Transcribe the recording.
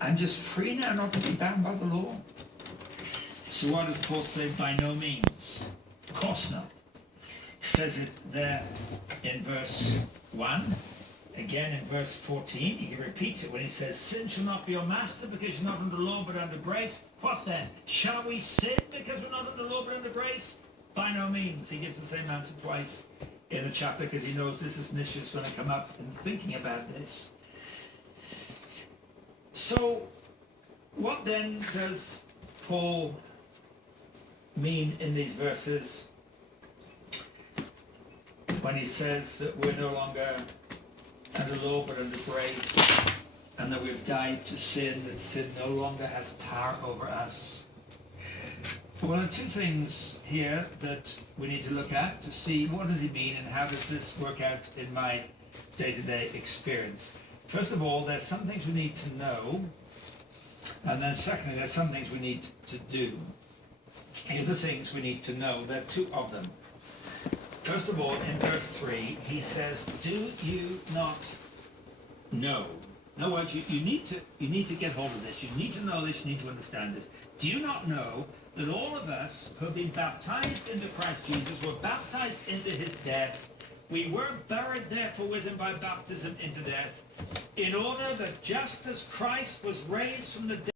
I'm just free now, not to be bound by the law. So what does Paul say? By no means. Of course not. He says it there in verse 1. Again in verse 14, he repeats it when he says, sin shall not be your master because you're not under law but under grace. What then? Shall we sin because we're not under law but under grace? By no means. He gives the same answer twice in the chapter because he knows this is an issue that's going to come up in thinking about this. So, what then does Paul mean in these verses when he says that we're no longer under law but under grace, and that we've died to sin, that sin no longer has power over us? Well, there are two things here that we need to look at to see what does he mean and how does this work out in my day-to-day experience. First of all, there's some things we need to know, and then secondly, there's some things we need to do. Here are the things we need to know. There are two of them. First of all, in verse 3, he says, do you not know? In other words, you need to get hold of this. You need to know this. You need to understand this. Do you not know that all of us who have been baptized into Christ Jesus were baptized into his death? We were buried therefore with him by baptism into death, in order that just as Christ was raised from the dead